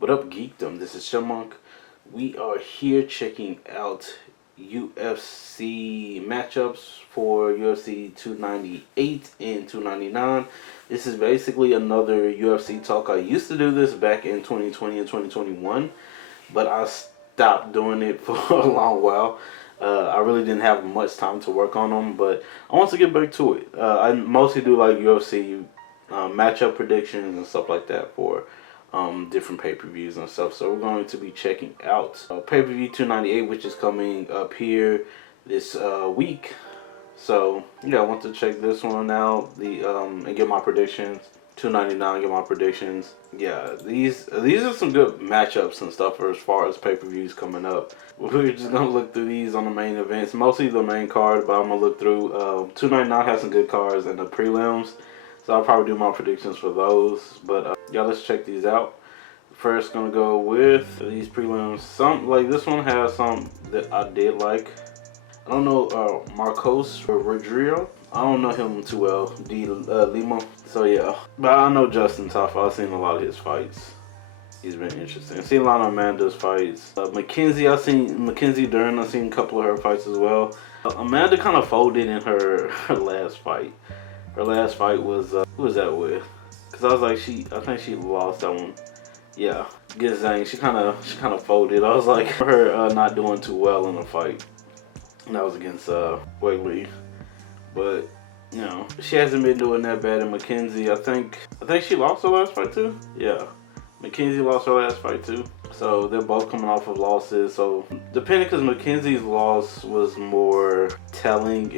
What up, geekdom? This is Chipmunk. We are here checking out UFC matchups for UFC 298 and 299. This is basically another UFC talk. I used to do this back in 2020 and 2021, but I stopped doing it for a long while. I really didn't have much time to work on them, but I want to get back to it. I mostly do like UFC matchup predictions and stuff like that for different pay-per-views and stuff. So we're going to be checking out pay-per-view 298, which is coming up here this week. So yeah, I want to check this one out. And get my predictions. 299, get my predictions. Yeah, these are some good matchups and stuff as far as pay-per-views coming up. We're just gonna look through these on the main events, mostly the main card, but I'm gonna look through 299 has some good cards and the prelims. So I'll probably do my predictions for those. But yeah, let's check these out. First, gonna go with these prelims. Some like this one has some that I did like. I don't know Marcos Rodrigo. I don't know him too well. Lima. So yeah, but I know Justin Tough. I've seen a lot of his fights. He's been interesting. I've seen a lot of Amanda's fights. Mackenzie, I've seen Mackenzie Dern. I've seen a couple of her fights as well. Amanda kind of folded in her last fight. Her last fight was who was that with? Cause I was like I think she lost that one. Yeah, against Zhang. She kind of folded. I was like her not doing too well in the fight. And that was against Wegley. But you know, she hasn't been doing that bad. And Mackenzie, I think she lost her last fight too. Yeah, Mackenzie lost her last fight too. So they're both coming off of losses. So depending, because Mackenzie's loss was more telling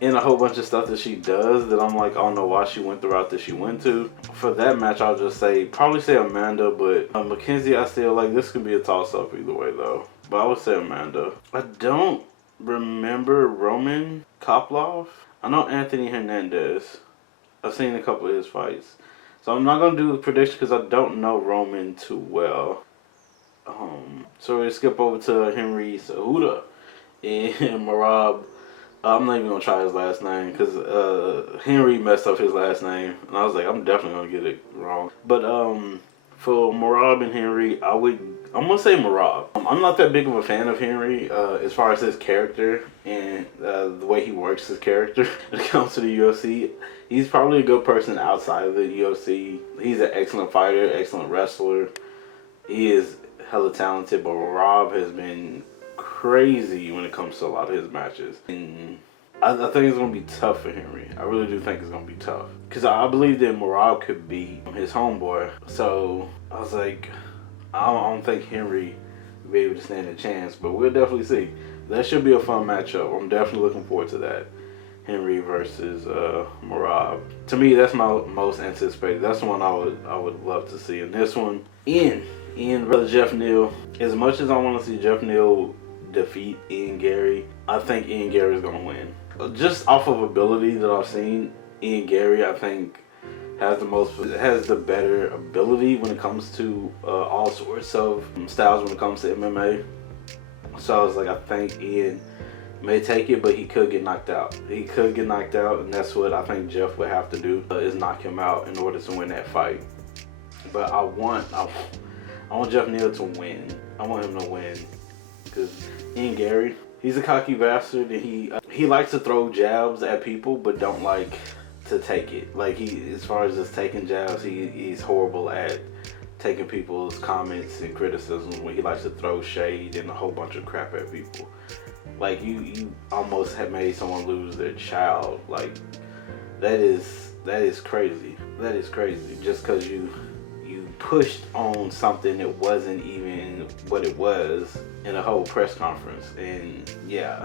in a whole bunch of stuff that she does that I'm like, I don't know why she went the route that she went to. For that match, I'll just probably say Amanda, but Mackenzie, I still like, this could be a toss-up either way though. But I would say Amanda. I don't remember Roman Kopilov. I know Anthony Hernandez. I've seen a couple of his fights. So I'm not going to do the prediction because I don't know Roman too well. So we skip over to Henry Cejudo and Merab. I'm not even going to try his last name because Henry messed up his last name. And I was like, I'm definitely going to get it wrong. But for Merab and Henry, I'm going to say Merab. I'm not that big of a fan of Henry as far as his character and the way he works his character when it comes to the UFC. He's probably a good person outside of the UFC. He's an excellent fighter, excellent wrestler. He is hella talented, but Merab has been crazy when it comes to a lot of his matches. And I think it's going to be tough for Henry. I really do think it's going to be tough. Because I believe that Merab could be his homeboy. So I was like, I don't think Henry will be able to stand a chance. But we'll definitely see. That should be a fun matchup. I'm definitely looking forward to that. Henry versus Merab. To me, that's my most anticipated. That's the one I would love to see. And this one, Ian versus Jeff Neal. As much as I want to see Jeff Neal defeat Ian Gary, I think Ian Gary is going to win. Just off of ability that I've seen, Ian Gary, I think, has the better ability when it comes to all sorts of styles when it comes to MMA. So I was like, I think Ian may take it, but he could get knocked out. And that's what I think Jeff would have to do is knock him out in order to win that fight. But I want Jeff Neal to win. I want him to win because Ian Gary, he's a cocky bastard, and he likes to throw jabs at people, but don't like to take it. Like as far as just taking jabs, he's horrible at taking people's comments and criticisms when he likes to throw shade and a whole bunch of crap at people. Like you almost have made someone lose their child. Like that is crazy. That is crazy. Just because you pushed on something that wasn't even what it was in a whole press conference. And yeah,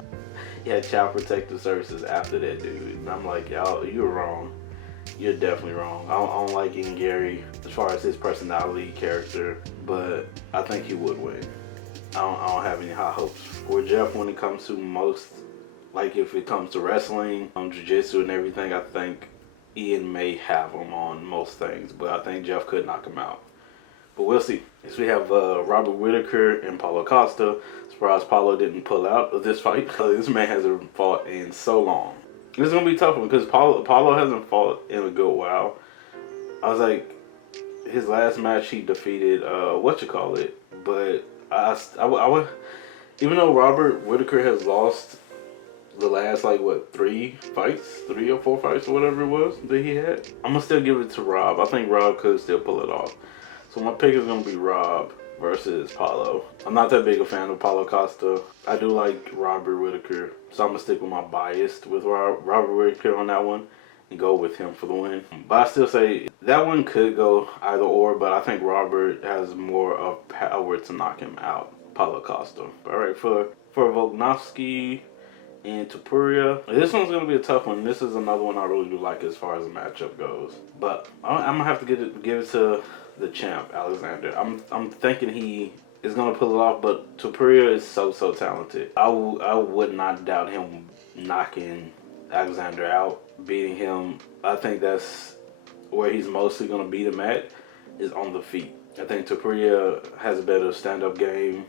he had child protective services after that, dude. And I'm like, y'all, you're wrong. You're definitely wrong. I don't like Ian Gary as far as his personality, character, but I think he would win. I don't have any high hopes for Jeff when it comes to most, like if it comes to wrestling, jiu-jitsu and everything. I think Ian may have him on most things, but I think Jeff could knock him out. But we'll see. Next we have Robert Whitaker and Paulo Costa. Surprised Paulo didn't pull out of this fight. This man hasn't fought in so long. This is going to be a tough one because Paulo hasn't fought in a good while. I was like, his last match he defeated but I would, even though Robert Whitaker has lost the last like what 3 or 4 fights or whatever it was that he had, I'm gonna still give it to Rob. I think Rob could still pull it off. So my pick is gonna be Rob versus Paulo. I'm not that big a fan of Paulo Costa. I do like Robert Whitaker, so I'm gonna stick with my bias with Robert Whitaker on that one and go with him for the win. But I still say that one could go either or, but I think Robert has more of power to knock him out. Paulo Costa. All right, for Volkanovski and Topuria. This one's going to be a tough one. This is another one I really do like as far as the matchup goes. But I'm going to have to give it to the champ, Alexander. I'm thinking he is going to pull it off, but Topuria is so talented. I would not doubt him knocking Alexander out, beating him. I think that's where he's mostly going to beat him at, is on the feet. I think Topuria has a better stand-up game,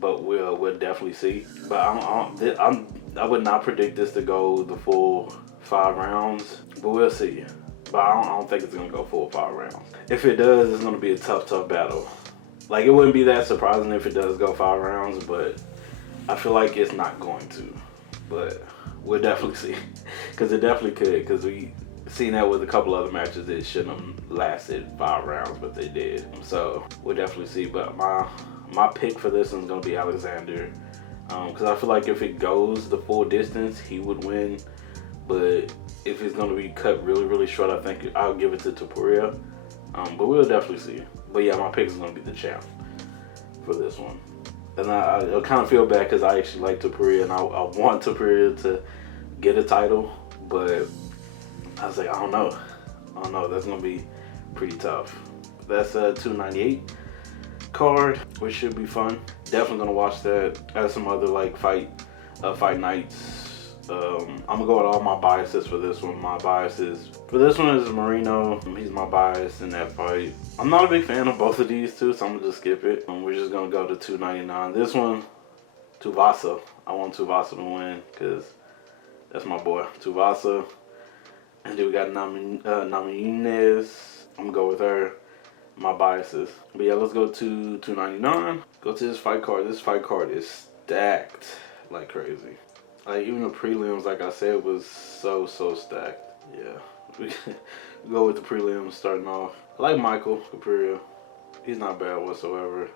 but we'll definitely see. But I would not predict this to go the full 5 rounds, but we'll see. But I don't think it's gonna go full 5 rounds. If it does, it's gonna be a tough battle. Like, it wouldn't be that surprising if it does go 5 rounds, but I feel like it's not going to. But we'll definitely see, because it definitely could. Because we seen that with a couple other matches that shouldn't have lasted 5 rounds, but they did. So we'll definitely see. But my pick for this one's gonna be Alexander, because I feel like if it goes the full distance, he would win. But if it's gonna be cut really short, I think I'll give it to Topuria. But we'll definitely see. But yeah, my pick is gonna be the champ for this one. And I kind of feel bad because I actually like Topuria and I want Topuria to get a title, but I was like, I don't know. That's gonna be pretty tough. That's a 298 card, which should be fun. Definitely gonna watch that. I have some other like fight nights. I'm gonna go with all my biases for this one. My biases for this one is Marino. He's my bias in that fight. I'm not a big fan of both of these two, so I'm gonna just skip it. We're just gonna go to 299. This one, Tuivasa. I want Tuivasa to win because that's my boy, Tuivasa. And then we got Namajunas. I'm gonna go with her. My biases. But yeah, let's go to 299. Go to this fight card. This fight card is stacked like crazy. Like, even the prelims, like I said, was so stacked. Yeah. We go with the prelims starting off. I like Michael Capuria. He's not bad whatsoever.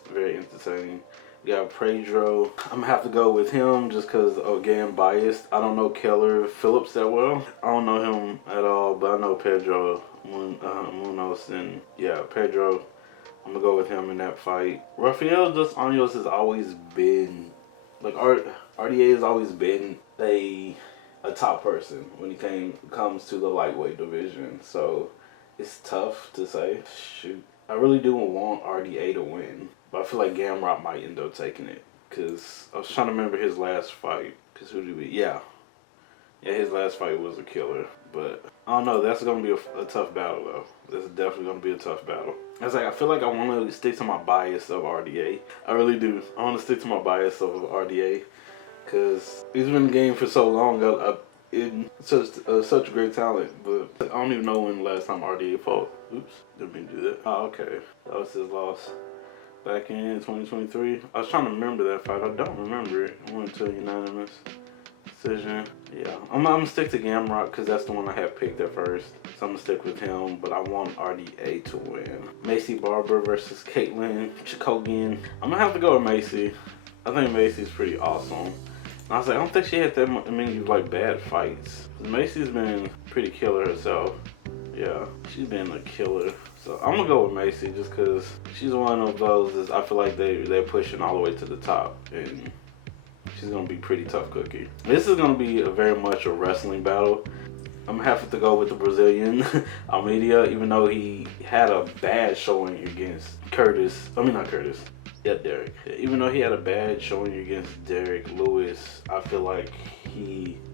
It's very entertaining. We got Pedro. I'm gonna have to go with him just because, again, biased. I don't know Keller Phillips that well. I don't know him at all, but I know Pedro Munoz, and yeah, Pedro. I'm gonna go with him in that fight. Rafael dos Anjos has always been, like, RDA has always been a top person when it comes to the lightweight division. So it's tough to say. Shoot, I really do want RDA to win, but I feel like Gamrot might end up taking it, because I was trying to remember his last fight. Because who did we? Yeah, his last fight was a killer. But I don't know. That's gonna be a tough battle though. This is definitely gonna be a tough battle. I feel like I want to stick to my bias of RDA. I really do. I want to stick to my bias of RDA. Because he's been in the game for so long, such great talent, but I don't even know when the last time RDA fought. Oops, didn't mean to do that. Oh, okay. That was his loss back in 2023. I was trying to remember that fight. I don't remember it. I went to a unanimous decision. Yeah, I'm going to stick to Gamrot because that's the one I had picked at first. So I'm going to stick with him, but I want RDA to win. Macy Barber versus Caitlin Chikogian. I'm going to have to go with Macy. I think Macy's pretty awesome. I was like, I don't think she had that many like bad fights. Macy's been pretty killer herself. Yeah, she's been a killer. So I'm gonna go with Macy just because she's one of those that I feel like they're pushing all the way to the top, and she's gonna be pretty tough cookie. This is gonna be very much a wrestling battle. I'm gonna have to go with the Brazilian Almeida, even though he had a bad showing against Derek. Even though he had a bad showing against Derek Lewis, I feel like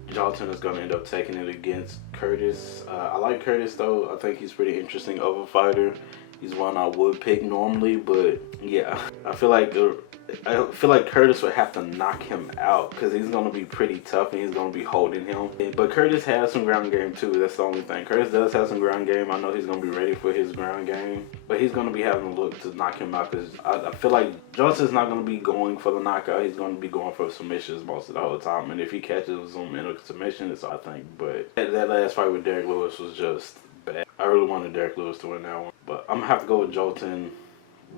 Jalton is going to end up taking it against Curtis. I like Curtis though. I think he's pretty interesting of a fighter. He's one I would pick normally, but yeah, I feel like I feel like Curtis would have to knock him out because he's going to be pretty tough and he's going to be holding him. But Curtis has some ground game too. That's the only thing. Curtis does have some ground game. I know he's going to be ready for his ground game. But he's going to be having to look to knock him out because I feel like Johnson's not going to be going for the knockout. He's going to be going for submissions most of the whole time. And if he catches him in a submission, it's I think. But that last fight with Derek Lewis was just bad. I really wanted Derek Lewis to win that one. But I'm going to have to go with Jolton.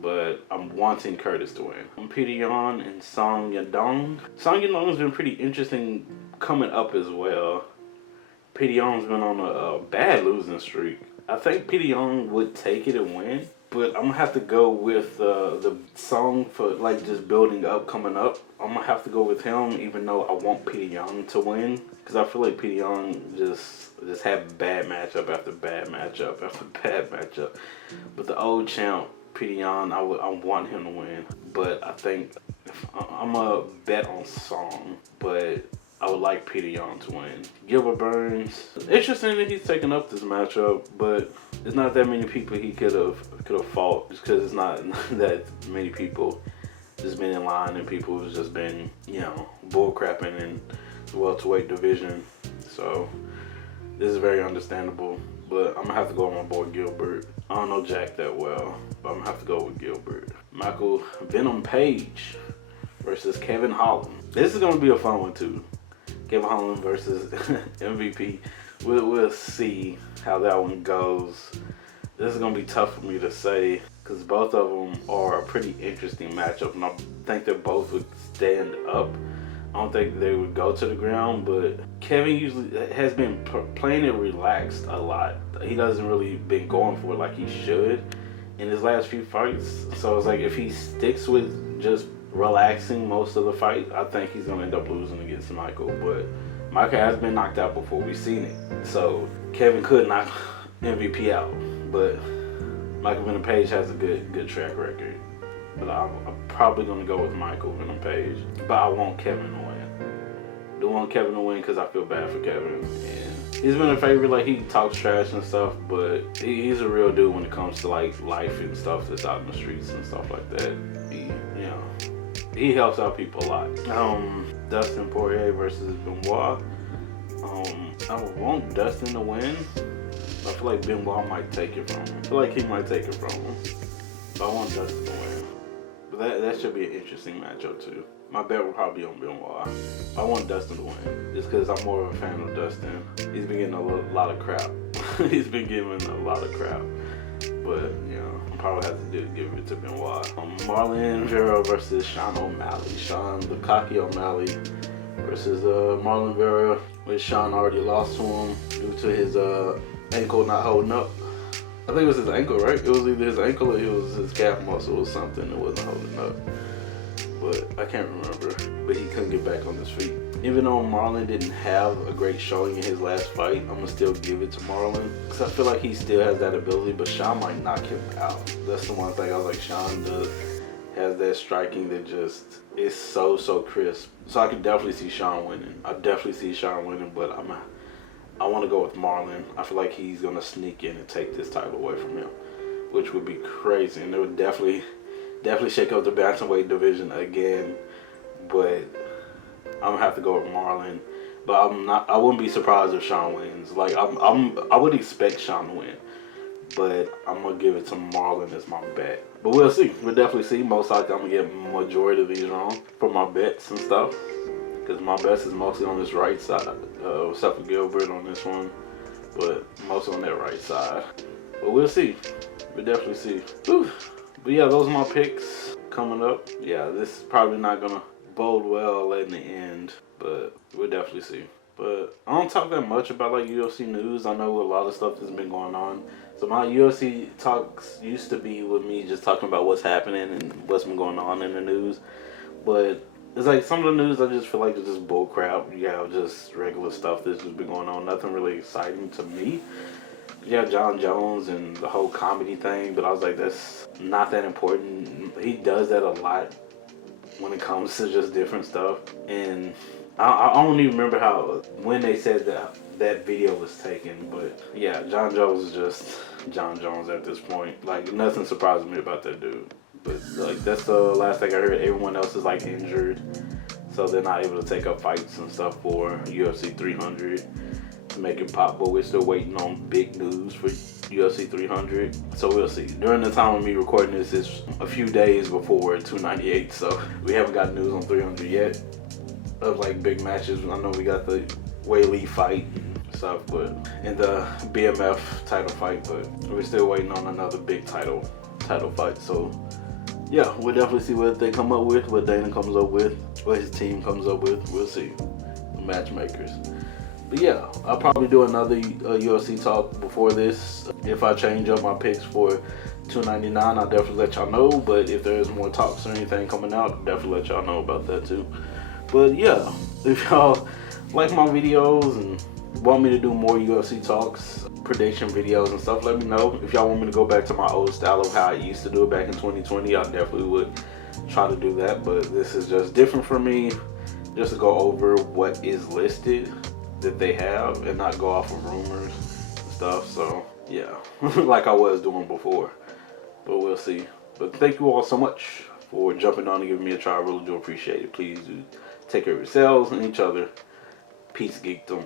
But I'm wanting Curtis to win. I'm Peter Yan and Song Yadong. Song Yadong's been pretty interesting coming up as well. Peter Yan's been on a bad losing streak. I think Peter Yan would take it and win. But I'm going to have to go with the Song for like just building up, coming up. I'm going to have to go with him even though I want Peter Yan to win. Because I feel like Peter Yan just had bad matchup after bad matchup after bad matchup. But the old champ, Peter Yan, I want him to win, but I think I'm a bet on Song, but I would like Peter Yan to win. Gilbert Burns, interesting that he's taking up this matchup, but there's not that many people he could have fought just because it's not that many people just been in line and people who's just been bull crapping in the welterweight division. So this is very understandable. But I'm going to have to go with my boy Gilbert. I don't know Jack that well, but I'm going to have to go with Gilbert. Michael Venom Page versus Kevin Holland. This is going to be a fun one too. Kevin Holland versus MVP. We'll see how that one goes. This is going to be tough for me to say because both of them are a pretty interesting matchup. And I think they both would stand up. I don't think they would go to the ground, but Kevin usually has been playing it relaxed a lot. He doesn't really been going for it like he should in his last few fights. So it's like if he sticks with just relaxing most of the fight, I think he's gonna end up losing against Michael. But Michael has been knocked out before. We've seen it. So Kevin could knock MVP out, but Michael Venom Page has a good track record. But I'm probably going to go with Michael Venom Page. But I want Kevin to win. I do want Kevin to win because I feel bad for Kevin. And he's been a favorite. Like, he talks trash and stuff. But he's a real dude when it comes to, like, life and stuff that's out in the streets and stuff like that. He helps out people a lot. Dustin Poirier versus Benoit. I want Dustin to win. I feel like Benoit might take it from him. I feel like he might take it from him. But I want Dustin to win. That should be an interesting matchup too. My bet will probably be on Benoit. I want Dustin to win just because I'm more of a fan of Dustin. He's been getting a lot of crap. He's been giving a lot of crap. But, I probably have to give it to Benoit. Marlon Vera versus Sean O'Malley. Sean the cocky O'Malley versus Marlon Vera, which Sean already lost to him due to his ankle not holding up. I think it was his ankle, right? It was either his ankle or it was his calf muscle or something that wasn't holding up. But I can't remember. But he couldn't get back on his feet. Even though Marlon didn't have a great showing in his last fight, I'm going to still give it to Marlon. Because I feel like he still has that ability, but Sean might knock him out. That's the one thing I was like, Sean has that striking that just is so crisp. So I could definitely see Sean winning. I definitely see Sean winning, but I want to go with Marlon. I feel like he's going to sneak in and take this title away from him, which would be crazy. And it would definitely shake up the bantamweight division again. But I'm going to have to go with Marlon. But I wouldn't be surprised if Sean wins. Like, I would expect Sean to win. But I'm going to give it to Marlon as my bet. But we'll see. We'll definitely see. Most likely I'm going to get majority of these wrong for my bets and stuff. Because my best is mostly on this right side, except for Gilbert on this one, but mostly on that right side. But we'll see. We'll definitely see. Whew. But yeah, those are my picks coming up. Yeah, this is probably not going to bode well in the end, but we'll definitely see. But I don't talk that much about like UFC news. I know a lot of stuff that's been going on. So my UFC talks used to be with me just talking about what's happening and what's been going on in the news. But it's like some of the news I just feel like it's just bull crap. Just regular stuff that's just been going on. Nothing really exciting to me. John Jones and the whole comedy thing, but I was like, that's not that important. He does that a lot when it comes to just different stuff. And I don't even remember when they said that video was taken, but yeah, John Jones is just John Jones at this point. Like, nothing surprises me about that dude. But like that's the last thing I heard. Everyone else is like injured, so they're not able to take up fights and stuff for UFC 300 to make it pop. But we're still waiting on big news for UFC 300, so we'll see. During the time of me recording this, it's a few days before 298, so we haven't got news on 300 yet of like big matches. I know we got the Whaley fight and stuff, but and the BMF title fight, but we're still waiting on another big title fight. So yeah, we'll definitely see what they come up with, what Dana comes up with, what his team comes up with. We'll see. The matchmakers. But yeah, I'll probably do another UFC talk before this. If I change up my picks for 299, I'll definitely let y'all know. But if there's more talks or anything coming out, I'll definitely let y'all know about that too. But yeah, if y'all like my videos and want me to do more UFC talks, prediction videos and stuff, let me know. If y'all want me to go back to my old style of how I used to do it back in 2020, I definitely would try to do that. But this is just different for me, just to go over what is listed that they have and not go off of rumors and stuff. So yeah, like I was doing before. But we'll see. But thank you all so much for jumping on and giving me a try. I really do appreciate it. Please do take care of yourselves and each other. Peace, geekdom.